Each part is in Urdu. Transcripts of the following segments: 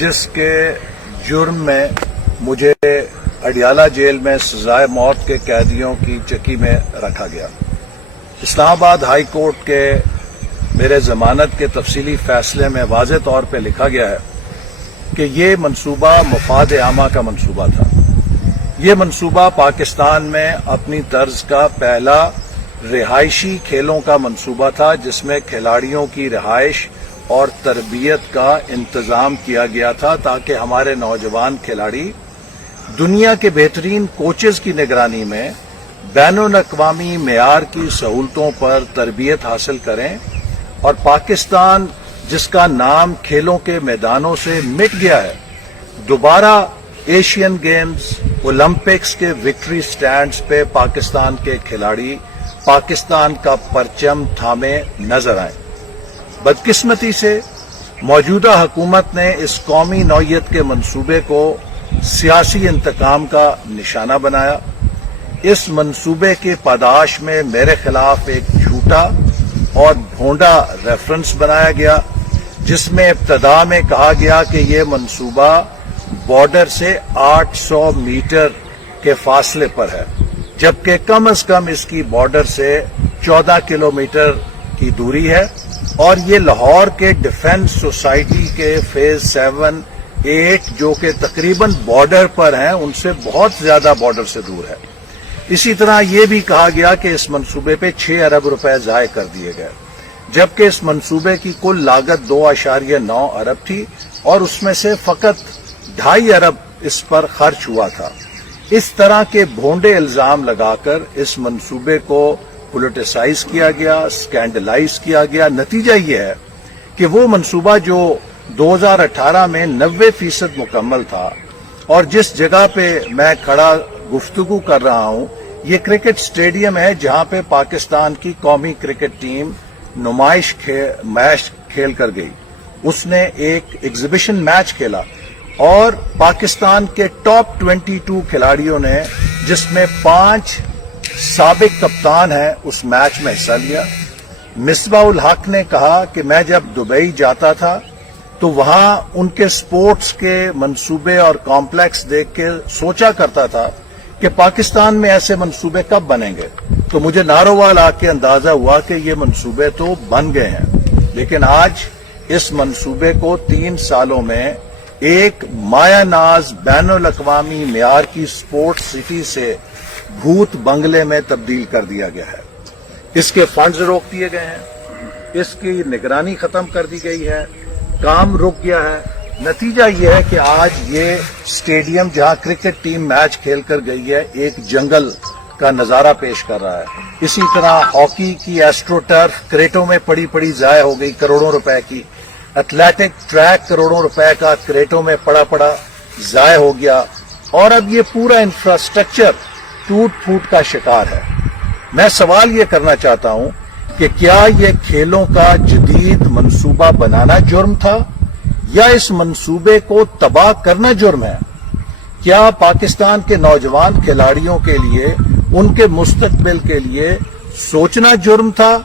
جس کے جرم میں مجھے اڈیالہ جیل میں سزائے موت کے قیدیوں کی چکی میں رکھا گیا۔ اسلام آباد ہائی کورٹ کے میرے ضمانت کے تفصیلی فیصلے میں واضح طور پہ لکھا گیا ہے کہ یہ منصوبہ مفاد عامہ کا منصوبہ تھا۔ یہ منصوبہ پاکستان میں اپنی طرز کا پہلا رہائشی کھیلوں کا منصوبہ تھا، جس میں کھلاڑیوں کی رہائش اور تربیت کا انتظام کیا گیا تھا تاکہ ہمارے نوجوان کھلاڑی دنیا کے بہترین کوچز کی نگرانی میں بین الاقوامی معیار کی سہولتوں پر تربیت حاصل کریں، اور پاکستان جس کا نام کھیلوں کے میدانوں سے مٹ گیا ہے، دوبارہ ایشین گیمز، اولمپکس کے وکٹری سٹینڈز پہ پاکستان کے کھلاڑی پاکستان کا پرچم تھامے نظر آئیں۔ بدقسمتی سے موجودہ حکومت نے اس قومی نوعیت کے منصوبے کو سیاسی انتقام کا نشانہ بنایا۔ اس منصوبے کے پاداش میں میرے خلاف ایک جھوٹا اور بھونڈا ریفرنس بنایا گیا، جس میں ابتدا میں کہا گیا کہ یہ منصوبہ بارڈر سے 800 میٹر کے فاصلے پر ہے، جبکہ کم از کم اس کی بارڈر سے 14 کلومیٹر کی دوری ہے، اور یہ لاہور کے ڈیفنس سوسائٹی کے فیز 7، 8 جو کہ تقریباً بارڈر پر ہیں، ان سے بہت زیادہ بارڈر سے دور ہے۔ اسی طرح یہ بھی کہا گیا کہ اس منصوبے پہ 6 ارب روپے ضائع کر دیے گئے، جبکہ اس منصوبے کی کل لاگت 2.9 ارب تھی اور اس میں سے فقط 2.5 ارب اس پر خرچ ہوا تھا۔ اس طرح کے بھونڈے الزام لگا کر اس منصوبے کو پولیٹیسائز کیا گیا، سکینڈلائز کیا گیا۔ نتیجہ یہ ہے کہ وہ منصوبہ جو 2018 میں 90% مکمل تھا، اور جس جگہ پہ میں کھڑا گفتگو کر رہا ہوں، یہ کرکٹ سٹیڈیم ہے جہاں پہ پاکستان کی قومی کرکٹ ٹیم نمائش میچ کھیل کر گئی۔ اس نے ایک ایگزیبیشن میچ کھیلا اور پاکستان کے ٹاپ 22 کھلاڑیوں نے، جس میں 5 سابق کپتان ہیں، اس میچ میں حصہ لیا۔ مصباح الحق نے کہا کہ میں جب دبئی جاتا تھا تو وہاں ان کے سپورٹس کے منصوبے اور کمپلیکس دیکھ کے سوچا کرتا تھا کہ پاکستان میں ایسے منصوبے کب بنیں گے، تو مجھے نارووال آ کے اندازہ ہوا کہ یہ منصوبے تو بن گئے ہیں، لیکن آج اس منصوبے کو 3 سالوں میں ایک مایا ناز بین الاقوامی معیار کی سپورٹ سٹی سے بھوت بنگلے میں تبدیل کر دیا گیا ہے۔ اس کے فنڈز روک دیے گئے ہیں، اس کی نگرانی ختم کر دی گئی ہے، کام رک گیا ہے۔ نتیجہ یہ ہے کہ آج یہ سٹیڈیم جہاں کرکٹ ٹیم میچ کھیل کر گئی ہے، ایک جنگل کا نظارہ پیش کر رہا ہے۔ اسی طرح ہاکی کی ایسٹرو ٹرف کریٹوں میں پڑی ضائع ہو گئی کروڑوں روپے کی، ایتھلیٹک ٹریک کروڑوں روپے کا کریٹوں میں پڑا ضائع ہو گیا، اور اب یہ پورا انفراسٹرکچر ٹوٹ پھوٹ کا شکار ہے۔ میں سوال یہ کرنا چاہتا ہوں کہ کیا یہ کھیلوں کا جدید منصوبہ بنانا جرم تھا یا اس منصوبے کو تباہ کرنا جرم ہے؟ کیا پاکستان کے نوجوان کھلاڑیوں کے لیے، ان کے مستقبل کے لیے سوچنا جرم تھا،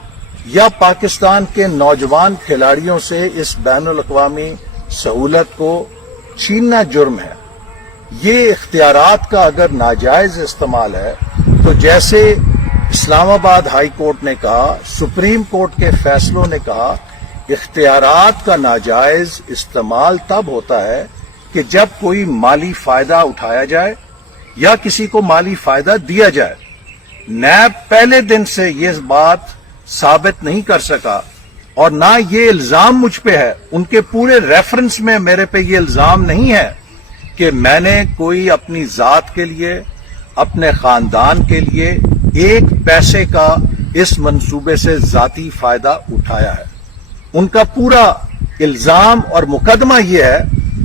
یا پاکستان کے نوجوان کھلاڑیوں سے اس بین الاقوامی سہولت کو چھیننا جرم ہے؟ یہ اختیارات کا اگر ناجائز استعمال ہے تو جیسے اسلام آباد ہائی کورٹ نے کہا، سپریم کورٹ کے فیصلوں نے کہا، اختیارات کا ناجائز استعمال تب ہوتا ہے کہ جب کوئی مالی فائدہ اٹھایا جائے یا کسی کو مالی فائدہ دیا جائے۔ نیب پہلے دن سے یہ بات ثابت نہیں کر سکا، اور نہ یہ الزام مجھ پہ ہے، ان کے پورے ریفرنس میں میرے پہ یہ الزام نہیں ہے کہ میں نے کوئی اپنی ذات کے لیے، اپنے خاندان کے لیے ایک پیسے کا اس منصوبے سے ذاتی فائدہ اٹھایا ہے۔ ان کا پورا الزام اور مقدمہ یہ ہے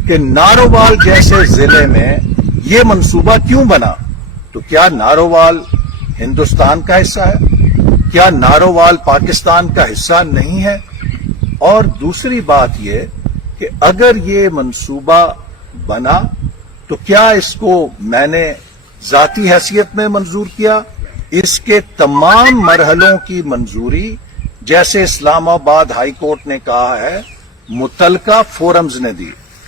کہ نارووال جیسے ضلع میں یہ منصوبہ کیوں بنا؟ تو کیا نارووال ہندوستان کا حصہ ہے؟ کیا نارووال پاکستان کا حصہ نہیں ہے؟ اور دوسری بات یہ کہ اگر یہ منصوبہ بنا تو کیا اس کو میں نے ذاتی حیثیت میں منظور کیا؟ اس کے تمام مرحلوں کی منظوری، جیسے اسلام آباد ہائی کورٹ نے کہا ہے، متعلقہ فورمز نے دی۔